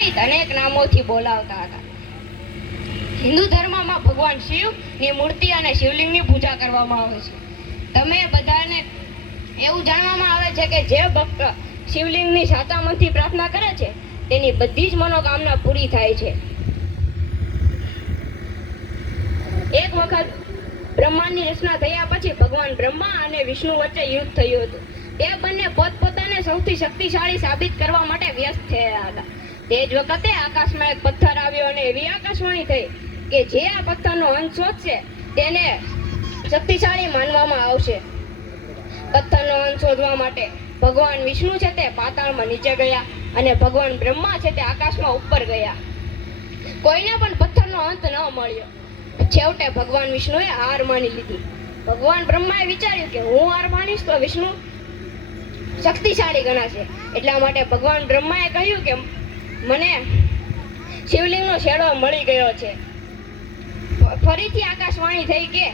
અનેક નામોથી બોલાવતા હતા. હિન્દુ ધર્મમાં ભગવાન શિવની મૂર્તિ અને શિવલિંગની પૂજા કરવામાં આવે છે. તમે બધાને એવું જાણવામાં આવે છે કે જે ભક્ત શિવલિંગની સાચા મનથી પ્રાર્થના કરે છે તેની બધી જ મનોકામના પૂરી થાય છે. એક વખત બ્રહ્માંડની રચના થયા પછી ભગવાન બ્રહ્મા અને વિષ્ણુ વચ્ચે યુદ્ધ થયું હતું. તે બંને પોતપોતાને સૌથી શક્તિશાળી સાબિત કરવા માટે વ્યસ્ત થયા હતા. તે જ વખતે આકાશમાં એક પથ્થર આવ્યો અને એવી આકાશવાણી થઈ કે જે આ પથ્થરનો અંત શોધશે તેને શક્તિશાળી માનવામાં આવશે. પથ્થરનો અંત શોધવા માટે ભગવાન વિષ્ણુ છે તે પાતાળમાં નીચે ગયા અને ભગવાન બ્રહ્મા છે તે આકાશમાં ઉપર ગયા. કોઈને પણ પથ્થરનો અંત ન મળ્યો. છેવટે ભગવાન વિષ્ણુએ હાર માની લીધી. ભગવાન બ્રહ્માએ વિચાર્યું કે હું હાર માનીશ તો વિષ્ણુ શક્તિશાળી ગણાશે. એટલા માટે ભગવાન બ્રહ્માએ કહ્યું કે મને શિવલિંગનો છેડો મળી ગયો છે. ફરીથી આકાશવાણી થઈ કે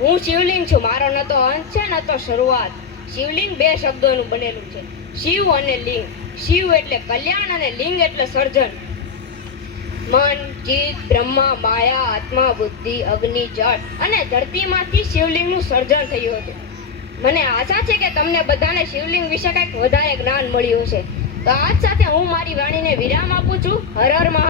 હું શિવલિંગ છું, મારો ન તો અંત છે ન તો શરૂઆત. શિવલિંગ બે શબ્દોનું બનેલું છે, શિવ અને લિંગ. શિવ એટલે કલ્યાણ અને લિંગ એટલે સર્જન. મન, ચિત્ત, બ્રહ્મા, માયા, આત્મા, બુદ્ધિ, અગ્નિ, જળ અને ધરતીમાંથી શિવલિંગનું સર્જન થયું હતું. મને આશા છે કે તમને બધાને શિવલિંગ વિશે કંઈક વધારે જ્ઞાન મળ્યું હશે. તો આજ સાથે હું મારી વાણીને વિરામ આપું છું. હર હર મહાદેવ.